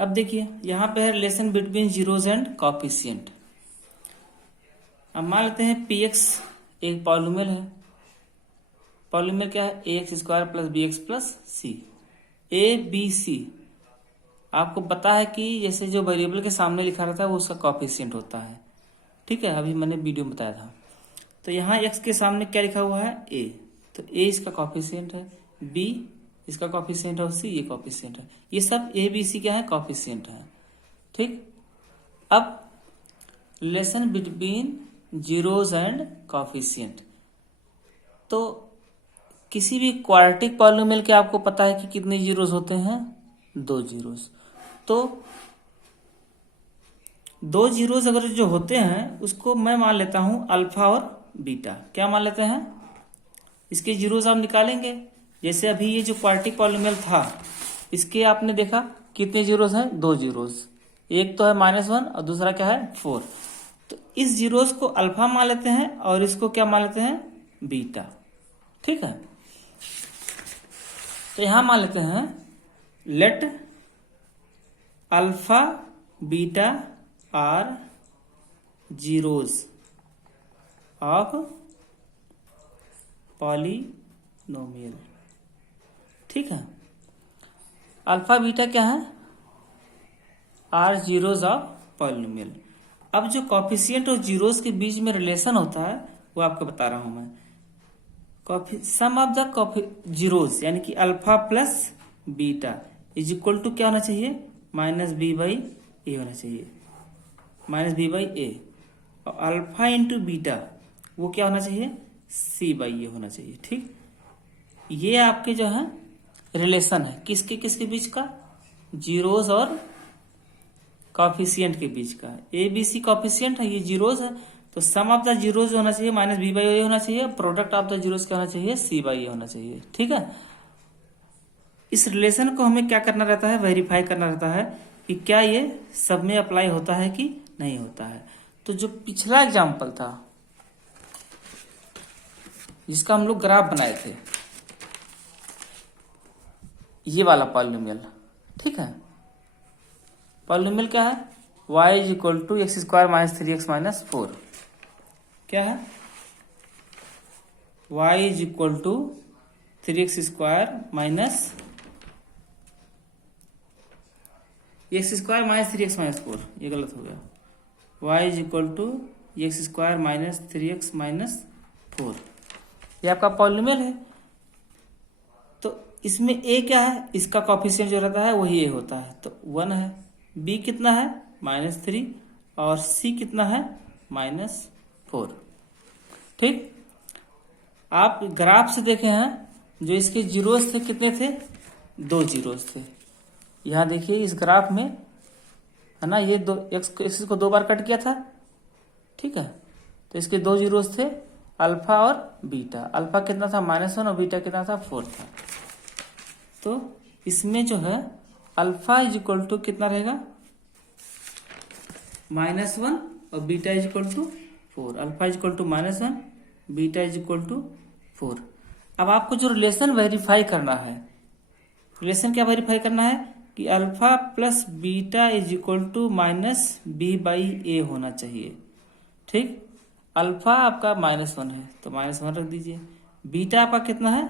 अब देखिए यहाँ पे है relation between zeros and coefficient. अब मान लेते हैं पी एक्स एक पॉलिनोमियल है। पॉलिनोमियल क्या है? A X square plus B X plus C. A B C आपको पता है कि जैसे जो वेरिएबल के सामने लिखा रहता है वो उसका कॉफिशिएंट होता है। ठीक है, अभी मैंने वीडियो में बताया था। तो यहाँ एक्स के सामने क्या लिखा हुआ है? ए, तो ए इसका कॉफिशिएंट है, बी इसका कॉफिशिएंट है और सी ये कॉफिशिएंट है। ये सब ए बी सी क्या है? कॉफिशिएंट है। ठीक, अब relation between zeros and coefficient. तो किसी भी क्वाड्रेटिक पॉलिनोमियल के आपको पता है कि कितने जीरोज होते हैं? 2 जीरोज। तो 2 जीरोज अगर जो होते हैं उसको मैं मान लेता हूं अल्फा और बीटा। क्या मान लेते हैं? इसके जीरोज आप निकालेंगे। जैसे अभी ये जो क्वाड्रेटिक पॉलिनोमियल था इसके आपने देखा कितने जीरोज हैं? 2 जीरोज। एक तो है -1 और दूसरा क्या है? 4। तो इस जीरोज को अल्फा मान लेते हैं और इसको क्या मान लेते हैं? बीटा। ठीक है, तो यहां मान लेते हैं let alpha beta are zeros of polynomial. ठीक है, अल्फा बीटा क्या है? Are zeros of polynomial. अब जो कॉफिशिएंट और जीरोज के बीच में रिलेशन होता है वो आपको बता रहा हूं मैं। सम ऑफ द जीरोज यानी कि alpha plus beta is equal to क्या होना चाहिए? -b/a होना चाहिए, -b/a। और अल्फा इंटू बीटा वो क्या होना चाहिए? c/a होना चाहिए। ठीक, ये आपके जो है रिलेशन है किसके किसके बीच का? जीरोज और कॉफिशिएंट के बीच का। ए बी सी कॉफिशिएंट है, ये जीरोज है, तो सम ऑफ द जीरोज होना चाहिए -b/a होना चाहिए, प्रोडक्ट ऑफ द जीरोज क्या होना चाहिए? c/a होना चाहिए। ठीक है, इस रिलेशन को हमें क्या करना रहता है? वेरीफाई करना रहता है कि क्या ये सब में अप्लाई होता है कि नहीं होता है। तो जो पिछला एग्जाम्पल था जिसका हम लोग ग्राफ बनाए थे, ये वाला पॉलिनोमियल, ठीक है, पॉलिनोमियल क्या है? y is equal to x square -3x - 4। क्या है? y is equal to 3x square minus x square -3x - 4, ये गलत हो गया। y is equal to x square -3x - 4, ये आपका पॉलिनोमियल है। तो इसमें a क्या है? इसका कॉफिशिएंट जो रहता है वही a होता है, तो 1 है। b कितना है? -3 और c कितना है? -4। ठीक, आप ग्राफ से देखे हैं जो इसके जीरोस थे कितने थे? 2 जीरोस थे। यहां देखिए इस ग्राफ में है ना, ये दो एक्स को 2 बार कट किया था। ठीक है, तो इसके 2 जीरोस थे अल्फा और बीटा। अल्फा कितना था? -1 और बीटा कितना था? 4 था। तो इसमें जो है अल्फा इज इक्वल टू कितना रहेगा? -1 और beta is equal to 4। Alpha is equal to -1, beta is equal to 4। अब आपको जो रिलेशन वेरीफाई करना है, रिलेशन क्या वेरीफाई करना है कि alpha plus beta is equal to -b/a होना चाहिए। ठीक, अल्फा आपका -1 है तो -1 रख दीजिए। बीटा आपका कितना है?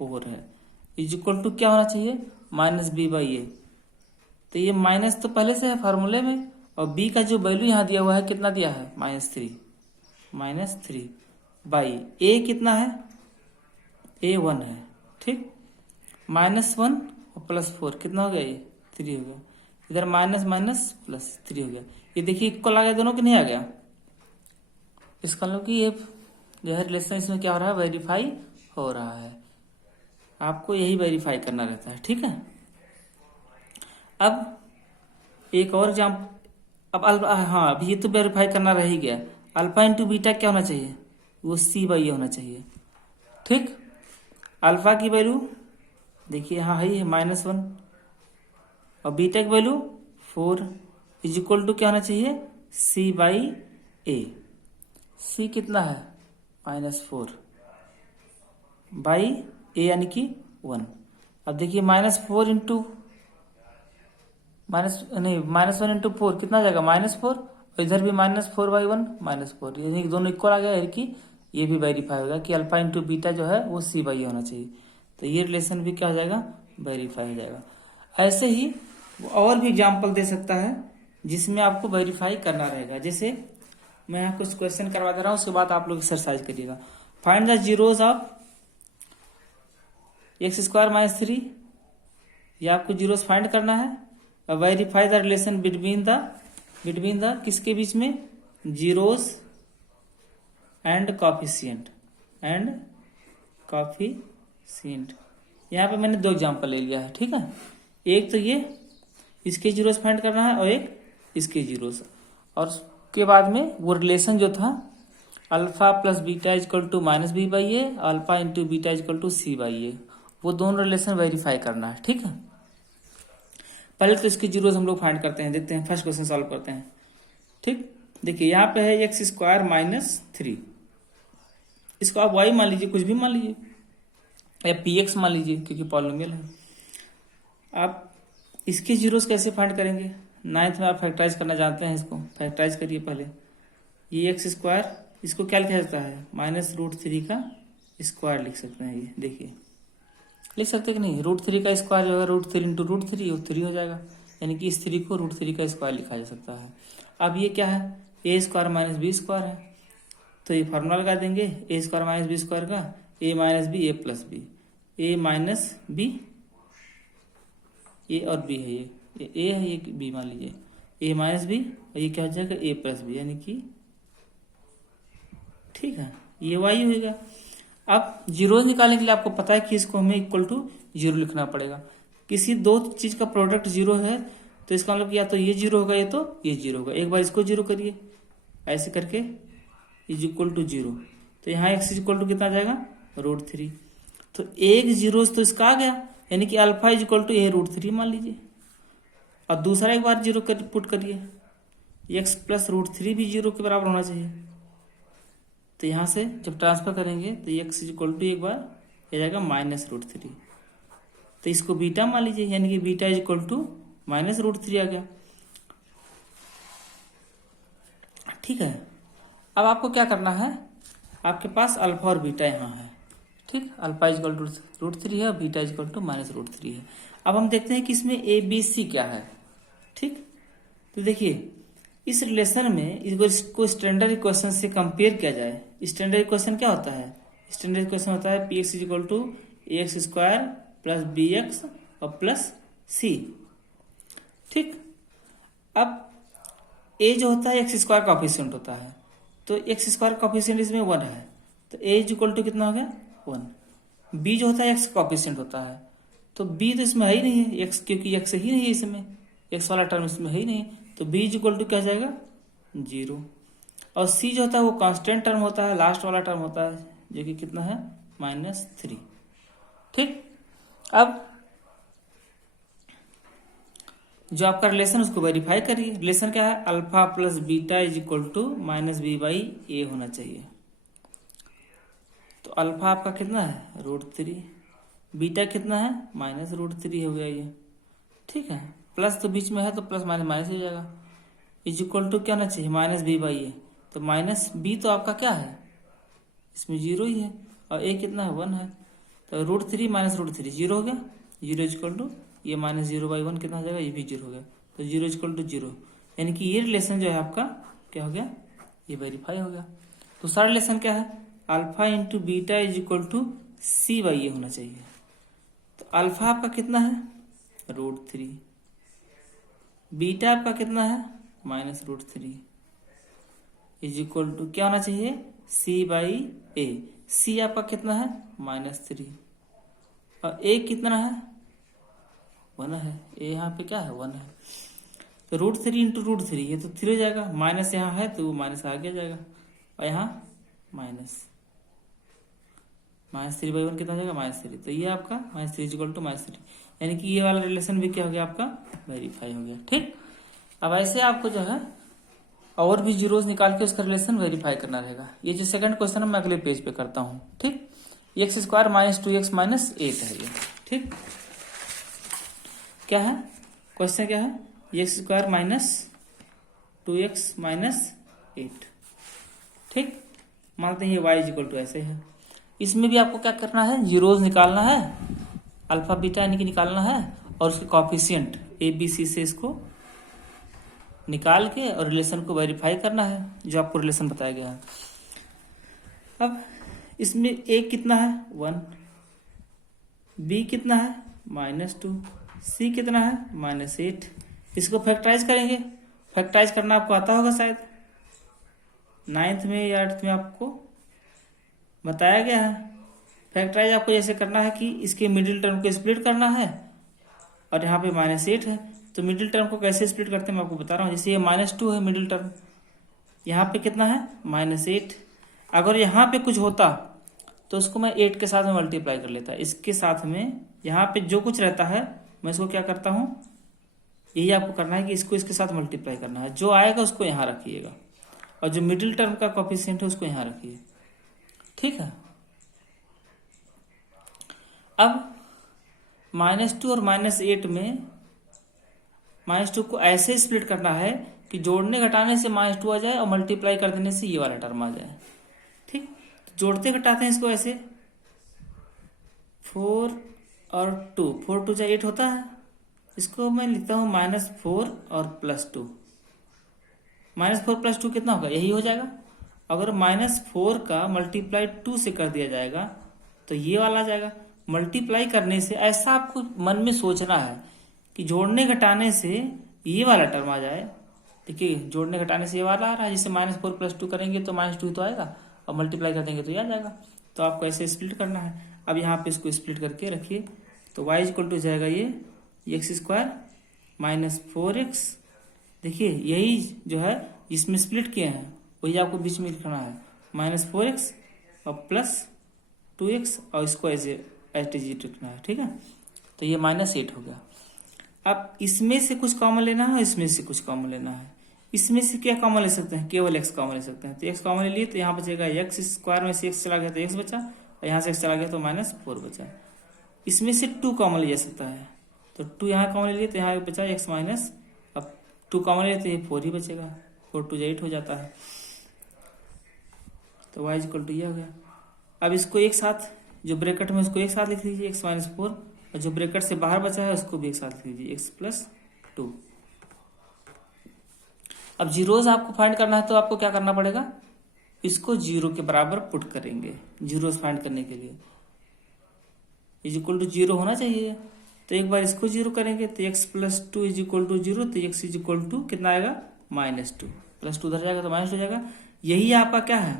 4 है, इज इक्वल टू क्या होना चाहिए? -b/a। तो ये माइनस तो पहले से है फार्मूले में, और b का जो वैल्यू यहाँ दिया हुआ है कितना दिया है? -3 बाई a कितना है? a 1 है। ठीक, -1 और +4 कितना हो गया? ये 3 हो गया। इधर --+3 हो गया। ये देखिए इक्वल आ गया दोनों, कि नहीं आ गया? इसका मतलब कि ये जो है रिलेशन इसमें क्या हो रहा है? वेरीफाई हो रहा है। आपको यही वेरीफाई करना रहता है। ठीक है, अब एक और एग्जाम्पल। अब अल्फा, हाँ अभी ये तो वेरीफाई करना रह ही गया। अल्फा इंटू बीटा क्या होना चाहिए? वो c/a होना चाहिए। ठीक, अल्फा की वैल्यू देखिए यहाँ है -1 और बीटा की वैल्यू 4 इज इक्वल टू क्या होना चाहिए? c/a। c कितना है? -4 बाई a यानी कि 1। अब देखिए -4 इंटू माइनस नहीं, -1 इंटू 4 कितना आ जाएगा -4, और इधर भी -4/1 -4, यानी कि दोनों इक्वल आ गया है कि ये भी वेरीफाई होगा कि अल्फा इंटू बीटा जो है वो C/A होना चाहिए। तो ये रिलेशन भी क्या हो जाएगा, वेरीफाई हो जाएगा। ऐसे ही और भी एग्जाम्पल दे सकता है जिसमें आपको वेरीफाई करना रहेगा। जैसे मैं यहाँ कुछ क्वेश्चन करवा दे रहा हूँ, उसके बाद आप लोग एक्सरसाइज करिएगा। Find the zeros of x² - 3, ये आपको जीरोस फाइंड करना है। Verify the relation between the किसके बीच में, जीरोस एंड कॉफिशिएंट यहाँ पे मैंने 2 एग्जांपल ले लिया है, ठीक है। एक तो ये इसके जीरोस फाइंड करना है और एक इसके जीरोस, और उसके बाद में वो रिलेशन जो था alpha plus beta equal to -b/a, alpha into beta equal to C/a, वो दोनों रिलेशन वेरीफाई करना है, ठीक है। पहले तो इसके जीरोस हम लोग फाइंड करते हैं, देखते हैं, फर्स्ट क्वेश्चन सॉल्व करते हैं, ठीक। देखिए यहाँ पे है x² - 3, इसको आप y मान लीजिए, कुछ भी मान लीजिए, या px मान लीजिए क्योंकि पॉलिनोमियल है। आप इसके जीरोस कैसे फाइंड करेंगे, 9th में आप फैक्टराइज करना जानते हैं, इसको फैक्टराइज करिए पहले। ये x², इसको क्या लिखा जाता है, -√3 का स्क्वायर लिख सकते हैं, ये देखिए लिख सकते कि नहीं, √3 का स्क्वायर जो है √3 इंटू √3 वो 3 हो जाएगा, यानी कि इस 3 को √3 का स्क्वायर लिखा जा सकता है। अब ये क्या है, a² - b² है, तो ये फार्मूला लगा देंगे, a² - b² का, a - b a + b, a minus b, a और b है, ये a है, ये b मान लीजिए, a - b, और ये क्या हो जाएगा a + b, यानी कि ठीक है, ये y होगा। अब जीरो निकालने के लिए आपको पता है कि इसको हमें इक्वल टू 0 लिखना पड़ेगा। किसी 2 चीज का प्रोडक्ट 0 है तो इसका मतलब या तो ये 0 होगा या तो ये 0 होगा। एक बार इसको 0 करिए, ऐसे करके इज इक्वल टू 0, तो यहाँ x इक्वल टू कितना आ जाएगा, √3। तो एक जीरो तो इसका आ गया, यानी कि alpha is equal to a √3 मान लीजिए। अब दूसरा एक बार 0 पुट करिए, x प्लस √3 भी 0 के बराबर होना चाहिए। तो यहाँ से जब ट्रांसफर करेंगे तो x इज इक्वल टू एक बार आ जाएगा -√3, तो इसको बीटा मान लीजिए, यानी कि बीटा इज इक्वल टू -√3 आ गया, ठीक है। अब आपको क्या करना है, आपके पास अल्फा और बीटा यहाँ है, ठीक, अल्फा इज इक्वल टू √3 है और बीटा इज इक्वल टू -√3 है। अब हम देखते हैं कि इसमें ABC क्या है, ठीक। तो देखिए इस रिलेशन में इसको स्टैंडर्ड इक्वेशन से कंपेयर किया जाए। स्टैंडर्ड इक्वेशन क्या होता है, स्टैंडर्ड इक्वेशन होता है px is equal to ax² plus bx और प्लस c, ठीक। अब a जो होता है x² कॉफिशिएंट होता है, तो x² कॉफिशिएंट इसमें 1 है, तो a इज इक्वल टू कितना हो गया 1। b जो होता है x कॉफिशिएंट होता है, तो b तो इसमें है ही नहीं है, x क्योंकि x ही नहीं है इसमें, x वाला टर्म इसमें है ही नहीं, तो b इज इक्वल टू क्या जाएगा 0। और c जो होता है वो कांस्टेंट टर्म होता है, लास्ट वाला टर्म होता है, जो कि कितना है -3, ठीक। अब जो आपका रिलेशन उसको वेरीफाई करिए। रिलेशन क्या है, alpha plus beta is equal to -b/a होना चाहिए। तो अल्फा आपका कितना है √3, बीटा कितना है -√3 हो गया ये, ठीक है। प्लस तो बीच में है तो प्लस माइनस हो जाएगा, इज इक्वल टू क्या होना चाहिए -b/a, तो -b तो आपका क्या है इसमें 0 ही है, और a कितना है 1 है, तो √3 -√3 0 हो गया, 0 इज इक्वल टू ये -0/1 कितना हो जाएगा, ये भी 0 हो गया, तो 0 इज इक्वल टू 0, यानी कि ये रिलेशन जो है आपका क्या हो गया, ये वेरीफाई हो गया। दूसरा रिलेशन क्या है, alpha into beta is equal to C/a होना चाहिए। तो अल्फा आपका कितना है √3, बीटा आपका कितना है -√3 इज इक्वल टू क्या होना चाहिए C/a। C आपका कितना है -3 और a कितना है 1 है, a यहाँ पे क्या है 1 है, तो √3 इंटू √3 ये तो 3 हो जाएगा, माइनस यहाँ है तो वो माइनस आगे जाएगा, और यहाँ -3/1 कितना हो जाएगा -3, तो ये आपका -3 इज इक्वल टू -3, यानी कि ये वाला रिलेशन भी क्या हो गया आपका वेरीफाई हो गया, ठीक। अब ऐसे आपको जो है और भी जीरोस निकाल के उसका रिलेशन वेरीफाई करना रहेगा। ये जो सेकंड क्वेश्चन है मैं अगले पेज पे करता हूँ, ठीक। x² - 2x - 8 है ये, ठीक। क्या है क्वेश्चन, क्या है x square minus 2x minus 8। ठीक, मानते हैं ये y इज इक्वल टू ऐसे है। इसमें भी आपको क्या करना है, जीरोज निकालना है, अल्फा बीटा यानी कि निकालना है, और उसके कॉफिशिएंट ए बी सी से इसको निकाल के और रिलेशन को वेरीफाई करना है, जो आपको रिलेशन बताया गया है। अब इसमें ए कितना है 1, बी कितना है -2, सी कितना है -8। इसको फैक्टराइज करेंगे। फैक्टराइज करना आपको आता होगा शायद, 9th में या 8th में आपको बताया गया है। फैक्टराइज आपको जैसे करना है कि इसके मिडिल टर्म को स्प्लिट करना है, और यहाँ पे -8 है, तो मिडिल टर्म को कैसे स्प्लिट करते हैं मैं आपको बता रहा हूँ। जैसे ये -2 है मिडिल टर्म, यहाँ पे कितना है -8। अगर यहाँ पे कुछ होता तो उसको मैं 8 के साथ में मल्टीप्लाई कर लेता। इसके साथ में यहाँ पे जो कुछ रहता है मैं इसको क्या करता हूँ, यही आपको करना है कि इसको इसके साथ मल्टीप्लाई करना है। जो आएगा उसको यहाँ रखिएगा, और जो मिडिल टर्म का कोफिशिएंट है उसको यहाँ रखिए। ठीक है, अब -2 और -8 में -2 को ऐसे स्प्लिट करना है कि जोड़ने घटाने से -2 आ जाए और मल्टीप्लाई कर देने से ये वाला टर्म आ जाए। ठीक, जोड़ते घटाते हैं इसको ऐसे, 4 और 2, 4 2 8 होता है। इसको मैं लिखता हूँ -4 और +2। -4 + 2 कितना होगा, यही हो जाएगा। अगर -4 का मल्टीप्लाई 2 से कर दिया जाएगा तो ये वाला आ जाएगा। मल्टीप्लाई करने से ऐसा आपको मन में सोचना है कि जोड़ने घटाने से ये वाला टर्म आ जाए। देखिए, जोड़ने घटाने से ये वाला आ रहा है, जैसे -4 + 2 करेंगे तो -2 तो आएगा, और मल्टीप्लाई कर देंगे तो ये आ जाएगा। तो आपको ऐसे स्प्लिट करना है। अब यहाँ पे इसको स्प्लिट करके रखिए, तो y इक्वल टू जाएगा ये एक्स स्क्वायर -4x। देखिए, यही जो है इसमें स्प्लिट किए हैं वही आपको बीच में लिखना है, -4x और +2x, और इसको ऐसे एज लिखना है। ठीक है, तो ये -8 हो गया। अब इसमें से कुछ कॉमन लेना है, इसमें से कुछ कॉमन लेना है। इसमें से क्या कॉमन ले सकते हैं, केवल x कॉमन ले सकते हैं। तो x कॉमन ले लिए तो यहाँ बचेगा एक्स स्क्वायर में से x चला गया तो x बचा, और यहाँ से x चला गया तो -4 बचा। इसमें से 2 कॉमन लिया जा सकता है, तो 2 यहाँ कॉमन ले लिए तो यहाँ बचा x माइनस, अब 2 कॉमन ले तो ये 4 ही बचेगा, 4 2 8 हो जाता है। तो y इक्वल टू ये हो गया। अब इसको एक साथ, जो ब्रैकेट में उसको एक साथ लिख लीजिए x - 4, और जो ब्रैकेट से बाहर बचा है उसको भी एक साथ लिख लीजिए x + 2। अब जीरोज आपको फाइंड करना है तो आपको क्या करना पड़ेगा, इसको 0 के बराबर पुट करेंगे। जीरोज फाइंड करने के लिए इज इक्वल टू 0 होना चाहिए। तो एक बार इसको 0 करेंगे तो x + 2 इज इक्वल टू 0, तो x इज इक्वल टू कितना आएगा -2, +2 उधर जाएगा तो -2 हो जाएगा। यही आपका क्या है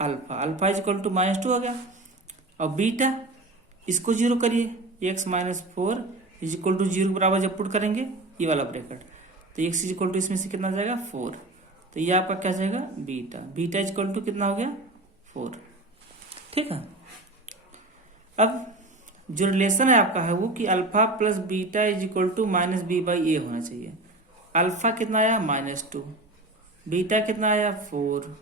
alpha, alpha is equal to -2 हो गया। और बीटा, इसको 0 करिए, x - 4 इज इक्वल टू 0 बराबर जब पुट करेंगे ये वाला ब्रैकेट, तो x इज इक्वल टू इसमें से कितना जाएगा 4, तो ये आपका क्या जाएगा beta. Beta is equal to कितना हो गया 4। ठीक है, अब जो रिलेशन है आपका है वो कि alpha + beta is equal to -b/a होना चाहिए। अल्फा कितना आया -2, बीटा कितना आया 4,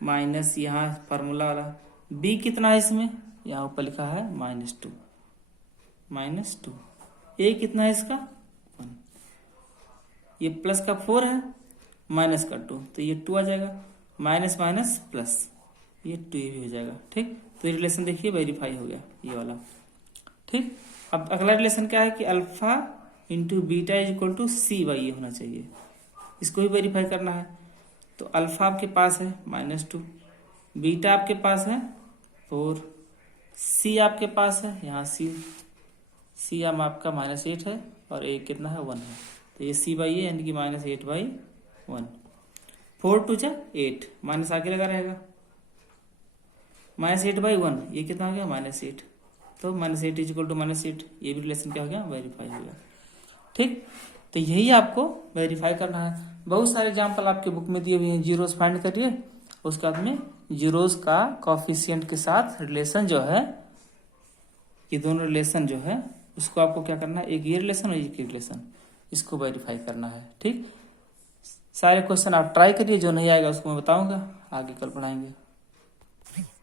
माइनस यहाँ फार्मूला वाला, b कितना है इसमें, यहाँ ऊपर लिखा है -2, a कितना है इसका 1, ये प्लस का 4 है, माइनस का 2, तो ये 2 आ जाएगा, माइनस माइनस प्लस, ये 2 भी हो जाएगा। ठीक, तो ये रिलेशन देखिए वेरीफाई हो गया ये वाला। ठीक, अब अगला रिलेशन क्या है कि alpha into beta is equal to c/a होना चाहिए, इसको भी वेरीफाई करना है। तो अल्फा आपके पास है -2, बीटा आपके पास है 4, सी आपके पास है यहाँ सी आपका -8 है, और a कितना है 1 है, तो ये c/a यानी कि -8/1, 4 2 8, माइनस आगे लगा रहेगा, -8/1, ये कितना हो गया -8, तो -8 इज इक्वल टू -8, ये भी रिलेशन क्या हो गया वेरीफाई हो गया। ठीक, तो यही आपको वेरीफाई करना है। बहुत सारे एग्जाम्पल आपके बुक में दिए हुए हैं, जीरोस फाइंड करिए, उसके बाद में जीरोस का कॉफिशिएंट के साथ रिलेशन जो है, ये दोनों रिलेशन जो है उसको आपको क्या करना है, एक ये रिलेशन और एक रिलेशन, इसको वेरीफाई करना है। ठीक, सारे क्वेश्चन आप ट्राई करिए, जो नहीं आएगा उसको मैं बताऊंगा, आगे कल पढ़ाएंगे।